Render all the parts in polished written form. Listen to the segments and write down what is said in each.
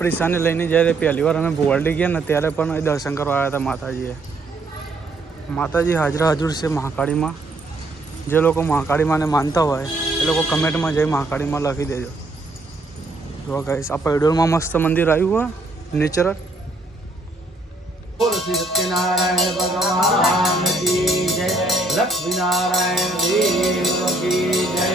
પ્રિસાને લઈને જ્યારે પહેલી વાર અમે ભોવાડી ગયા ને ત્યારે પણ દર્શન કરવા આવ્યા હતા માતાજીએ. માતાજી હાજર છે મહાકાળીમાં. જે લોકો મહાકાળીમાંને માનતા હોય એ લોકો કમેન્ટમાં જઈ મહાકાળીમાં લખી દેજો. જો ગાઈસ આ પૈડોલમાં મસ્ત મંદિર આવ્યું હોય નેચરલ. સત્યનારાયણ ભગવાન કી જય, લક્ષ્મીનારાયણ દેવ કી જય.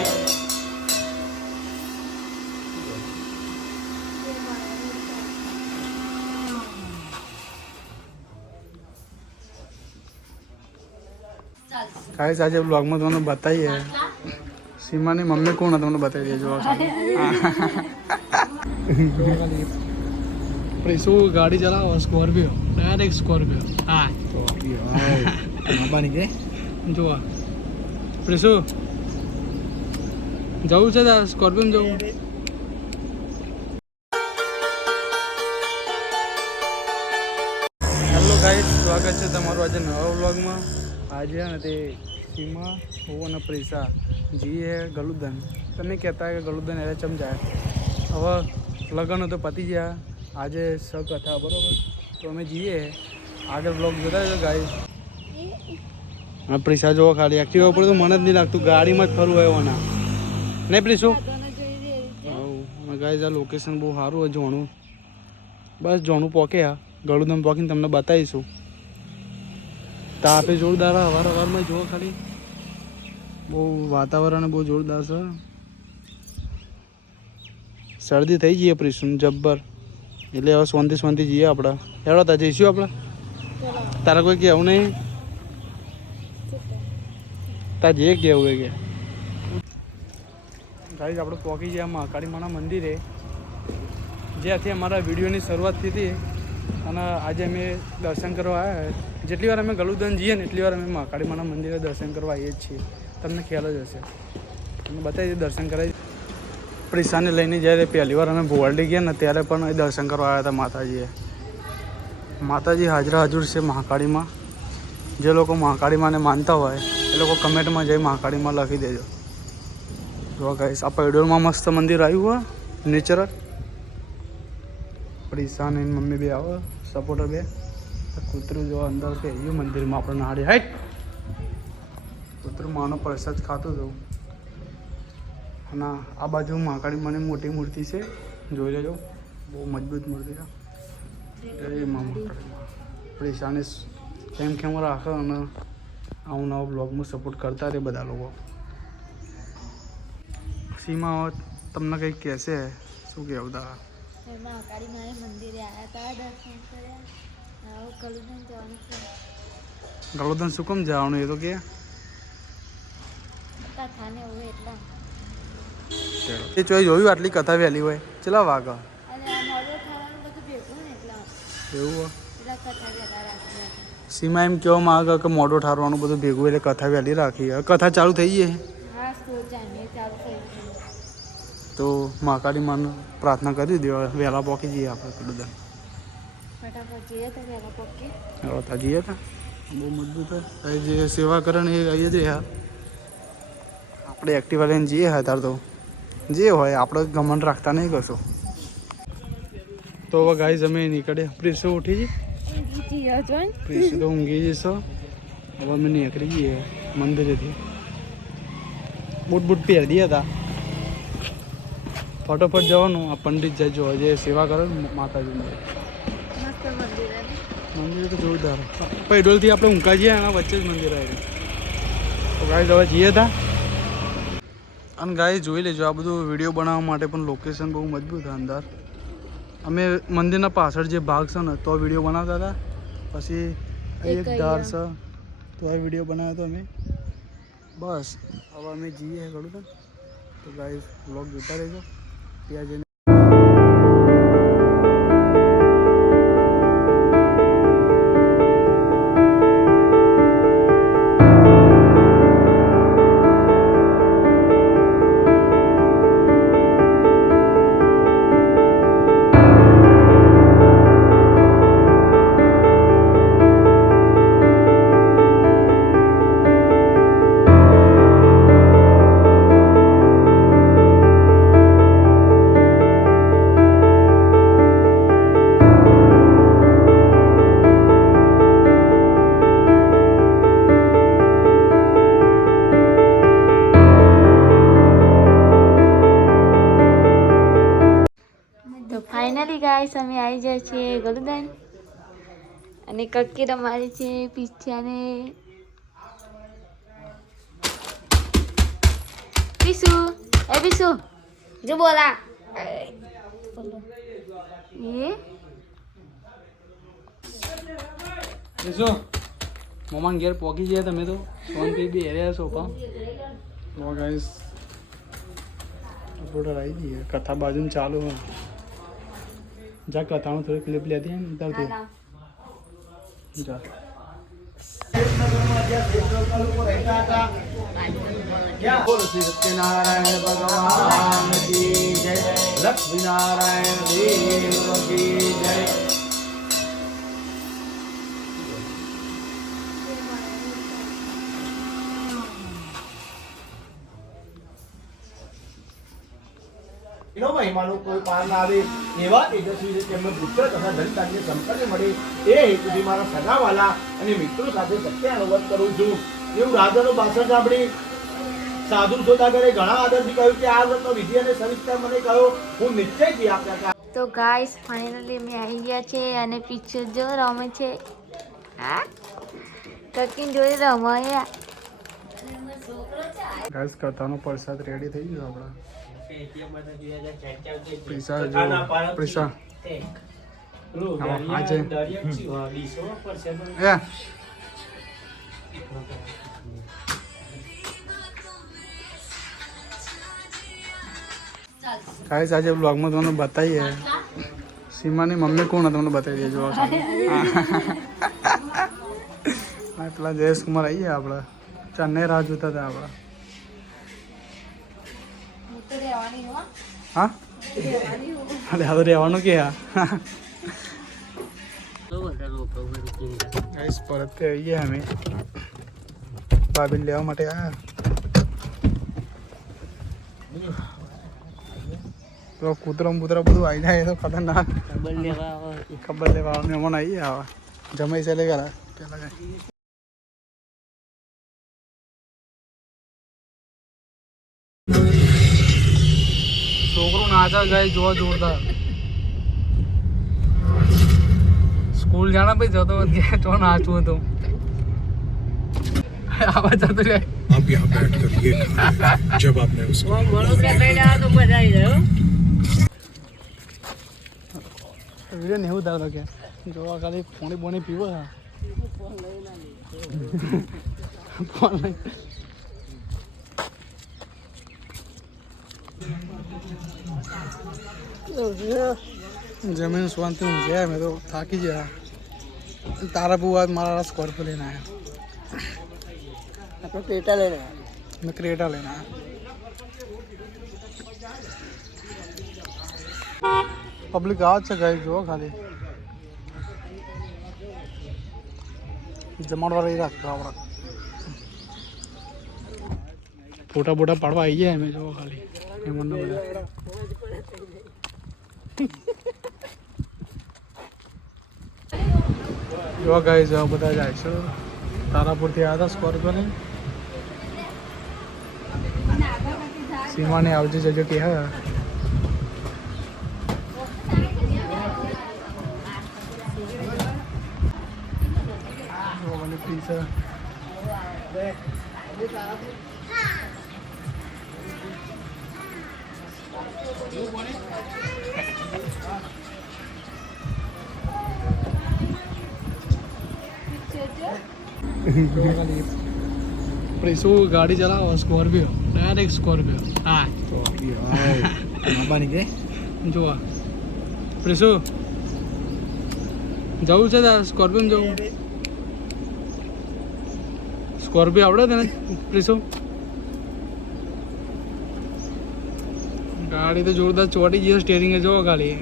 ગાઈસ આજે બ્લોગમાં તમને બતાવીએ સીમાની મમ્મી કોણ તમને બતાવી દેજો. શું ગાડી ચલાવો? Scorpio, direct Scorpio. હા જોવા પ્રિસુ જવું છે સ્કોર્પિયો જવું. હેલો ગાઈસ, સ્વાગત છે તમારું આજે નવા વ્લોગમાં. આજે ને તે સીમા હું અને પ્રિસા જઈએ ગલુદન. તમે કહેતા કે ગલુદન એટલે ચમજાય. હવે લગ્ન તો પતી ગયા, આજે કથા બરાબર, તો અમે જઈએ. આગળ બ્લોગ જોતા છો ગાઈસ. હા પ્રિસા જોવો ખાલી એક્ટિવા ઉપર તો મને જ નહીં લાગતું ગાડીમાં જ ફરવું હોય એના નહીં પ્રિસું. હા ગાઈસ આ લોકેશન બહુ સારું હોય જોણું. બસ જોણું પોકે આ ગળુદમ પોકીને તમને બતાવીશું. તાપે જોરદાર અવારમાં જુઓ ખાલી, બહુ વાતાવરણ બહુ જોરદાર છે. શરદી થઈ જઈએ પ્રિસુન જબ્બર, એટલે હવે શાંતિ જઈએ આપણે. હેડો તા જઈશું આપણે. તારા કોઈ કહેવું નહીં? તાર જે કહેવું હોય કે. ગાઈસ આપણે પહોંચી ગયા મહાકાળી માના મંદિરે, જ્યાંથી અમારા વિડીયોની શરૂઆત થઈ હતી. અને આજે અમે દર્શન કરવા આવ્યા. જેટલી વાર અમે ગલુદન જઈએ ને એટલી વાર અમે મહાકાળી માના મંદિરે દર્શન કરવા આવીએ જ છીએ. તમને ખ્યાલ જ હશે. તમને બતાવી દઈએ દર્શન કરાવી. પ્રિસાને લઈને જ્યારે પહેલી વાર અમે ભોવાડી ગયા ને ત્યારે પણ દર્શન કરવા આવ્યા હતા માતાજીએ. માતાજી હાજર છે મહાકાળીમાં. જે લોકો મહાકાળીમાંને માનતા હોય એ લોકો કમેન્ટમાં જઈ મહાકાળીમાં લખી દેજો. જો ગાઈસ આ પૈડોલમાં મસ્ત મંદિર આવ્યું હોય નેચરલ. પ્રિસા ને મમ્મી બે આવો સપોર્ટર બે. કૂતરું જો અંદર કે એ મંદિરમાં આપણે નાડી હાઈટ કૂતરું માનો પ્રસાદ ખાતો હતું. અને આ બાજુ મહાકાળી માની મોટી મૂર્તિ છે, જોઈ લેજો, બહુ મજબૂત મૂર્તિ છે. જય મા મહાકાળી. પ્રિસાને કેમ રાખે અને આવું નવા બ્લોગમાં સપોર્ટ કરતા રહે બધા લોકો. સીમા તમને કંઈક કહેશે, શું કહેવું તારા? મહાકાળી માના મંદિરે આવ્યા હતા, દર્શન કર્યા. ગલુદન જવાનું છે. ગલુદન શું કેમ જવાનું એ તો કે કથાને એવું એટલા. એ ચોઈ જોયું આટલી કથા વહેલી હોય ચલા વાગા અને આ મોડું થવાનું બધું ભેગું ને એટલા એવું એટલા કથા વહેલા રાખી. સીમા એમ કહેવા માંગે કે મોઢું ઠારવાનું બધું ભેગું એટલે કથા વહેલી રાખી. કથા ચાલુ થઈ ગઈ. હા સ્કૂલ ચાલુ થઈ ગઈ. તો મહાકાળી માને પ્રાર્થના કરી દેવા વહેલા પહોંચી જઈએ આપણે ગલુદન. ફટાફટ જઈએ તો વહેલા પોકી. હતા જઈએ હતા બહુ મજબૂત હોય જે સેવા કરે ને એ આવીએ જ યાર. આપણે એક્ટિવા લઈને જઈએ હા તાર તો જે હોય આપણે ગમન રાખતા નહીં કશું. તો હવે ગાઈઝ અમે નીકળે. પ્રિસુ ઉઠી જઈ, પ્રિસુ તો ઊંઘી જઈશો. હવે અમે નીકળી જઈએ મંદિરેથી. બૂટ પહેરી દઈએ હતા. ફટોફટ જવાનું. આ પંડિત જાય જો જે સેવા કરે માતાજીની. મંદિર તો જોરદાર. પૈડોલથી આપણે ઊંઘા જઈએ એના વચ્ચે જ મંદિર આવે. તો ગાઈઝ હવે જઈએ હતા. અને ગાઈઝ જોઈ લેજો આ બધું વિડીયો બનાવવા માટે પણ લોકેશન બહુ મજબૂત છે અંદર. અમે મંદિરના પાછળ જે ભાગ છે ને તો વિડીયો બનાવતા હતા. પછી એક ધાર છે તો આ વિડીયો બનાવ્યો હતો અમે. બસ હવે અમે જઈએ ગલુદન. તો ગાઈઝ વ્લોગ જોતા રહેજો. ત્યાં જઈને ફાઇનલી ગાઈસ અમે આવી જાય છે ગલુદાન અને કક્કી રમાડી છે પીછાને પીસુ એ પીસુ જો બોલા એ જો મમ્મા ઘેર પોકી ગયા તમે તો ફોન પે બી હેર્યા સોફા નો ગાઈસ અપલોડર આવી ગઈ કથા બાજુ ચાલુ હોય જા કથામાં થોડી ક્લિપ લેતી હે ઉતરતી જા સત્યનારાયણ ભગવાન કી જય લક્ષ્મીનારાયણ દેવ કી જય એનો મહિમાનો કોઈ પાર ના આવે એવા તેજસ્વી છે તેમને પુત્ર તથા ધનધાન્ય સંપત્તિ મળે એ હેતુથી મારા સગાવાલા અને મિત્રો સાથે સત્ય અનુભવ કરું છું એવું રાજાનું ભાષણ સાંભળી સાધુ સોદાગરે ઘણા આદરથી કહ્યું કે આ વ્રતનો વિધિ અને સવિસ્તર મને કહ્યો હું નિશ્ચયથી આપ્યા તો ગાઈસ ફાઇનલી અમે આવી ગયા છે અને પિક્ચર જો રમે છે હા કકીન જોઈ રમે ગાઈસ કથાનો પ્રસાદ રેડી થઈ ગયો આપણા પૈસા જો પૈસા આજે ગાઈસ આજે બ્લોગમાં તમને બતાવીએ સીમાની મમ્મી કોણ તમને બતાવી દેજો પેલા જયેશ કુમાર આવીએ આપણે ચેન્નઈ રાહ જોતા હતા આપણા હા અરે હવે રહેવાનું કે ગાઈસ પરત કે આવીએ અમે ભાભીને લેવા માટે આવ્યા તો કૂતરો બૂતરો બધું આવી જાય તો ખતરનાક ખબર લેવા મહેમાન આવીએ આવા જમાઈ છે લે પેલા છોકરો નાચા જાય જોવા જોરદાર સ્કૂલ જાણા ભાઈ જતો તો નાચવું હતું આવાજ જતો લે आप यहाँ बैठ कर ये खाना जब आपने उसको વિડીયો નહીં ઉતારતો કે જોવા ખાલી પોણી બોણી પીવો ફોન લઈ જમીન શાંતિ ગયા મેં તો થાકી ગયા તારા બુઆ મારા સ્કોર્પિયો લઈને આવ્યા આપણે ક્રેટા લઈને મેં ક્રેટા લઈને આવ્યા પબ્લિક આવે છે ગાઈ જુઓ ખાલી જમાડવા રહી રાખતો આપણા ફોટા બોટા પાડવા આવી જાય અમે જુઓ ખાલી એમાં બધા જો ગાઈ જાઓ બધા જાય છે તારાપુરથી આવ્યા હતા સ્કોર્પિયો ને સીમાને આવજે જજો કે હા pizza. પ્રિસુ ગાડી ચલાવો સ્કોર્પિયો ડાયરેક્ટ સ્કોર્પિયો હા જો પ્રિસુ જવું છે સ્કોર્પિયો જવું સ્કોર્પિયો આવડે તને પ્રિસુ ગાડી તો જોરદાર ચોટી ગયો સ્ટેરિંગ જોવો ખાલી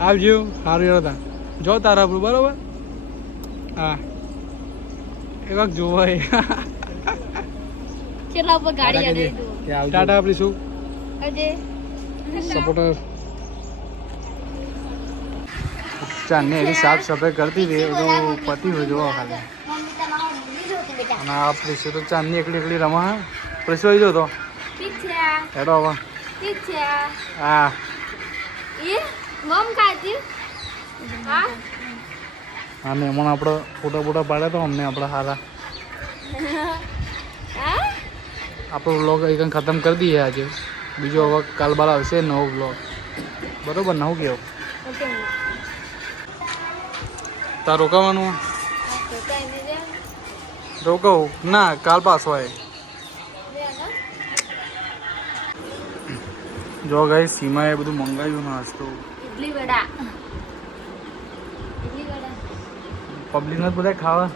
આવજો સારું હતા જો તારા બરોબર હા એ વખત જોવાય ચલા ઉપર ગાડી આને ટાટા પ્રિસુ અજે સપોર્ટર ચાને એની સાફ સફાઈ કરતી હતી બધું પતિ હોય જોવા ખાલી અને આ પ્રિસુ તો ચાંદની એકલી એકલી રમા પ્રિસુ આવી જો તો હેડો હવે ઠીક છે આ હા એ મમ કાજી હા હા મહેમાન આપણે ફોટા પાડ્યા તો અમને આપણા સારા હા આપણો વ્લોગ અહીં ખતમ કરી દઈએ આજે બીજો હવે કાલ બાર આવશે નવો વ્લોગ બરોબર નવું કેવું ઓકે તાર રોકાવાનું તો ટાઈમે જે રોકાવું ના કાલ પાછો આવે જો ગઈ સીમાએ બધું મંગાવ્યું નાસ્તો ઇડલી વડા ઇડલી વડા પબ્લિકને જ બધા ખાવા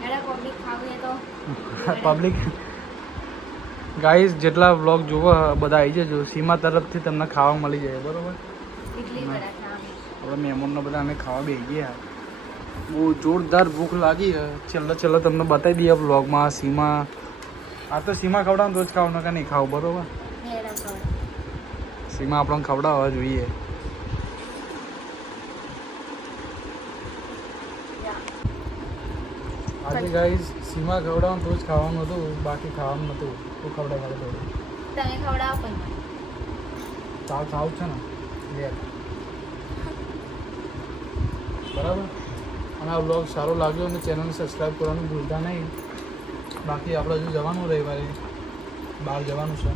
એડા પબ્લિક ખાવું તો પબ્લિક ગાઈસ જેટલા વ્લોગ જોવો બધા આવી જજો સીમા તરફથી તમને ખાવા મળી જાય બરોબર ઇડલી વડા ખાવા હવે મહેમાનને બધા અમે ખાવા બેસી ગયા બહુ જોરદાર ભૂખ લાગી છેલ્લે તમને બતાવી દઈએ વ્લોગમાં સીમા આ તો સીમા ખવડાવવાનું તો જ ખાવાનું કે નહીં ખાવું બરોબર એડા ખાવા સીમા આપણને ખવડાવવા જોઈએ આજે ગાઈસ સીમા ખવડાવવાનું તો જ ખાવાનું હતું બાકી ખાવાનું નહોતું તો ખવડાવવાનું હતું તમે ખવડાવો પણ મને. ચાલ ખાવું છે ને લે બરાબર અને આ બ્લોગ સારો લાગ્યો અને ચેનલને સબસ્ક્રાઈબ કરવાનું ભૂલતા નહીં બાકી આપણે હજુ જવાનું રવિવારે બહાર જવાનું છે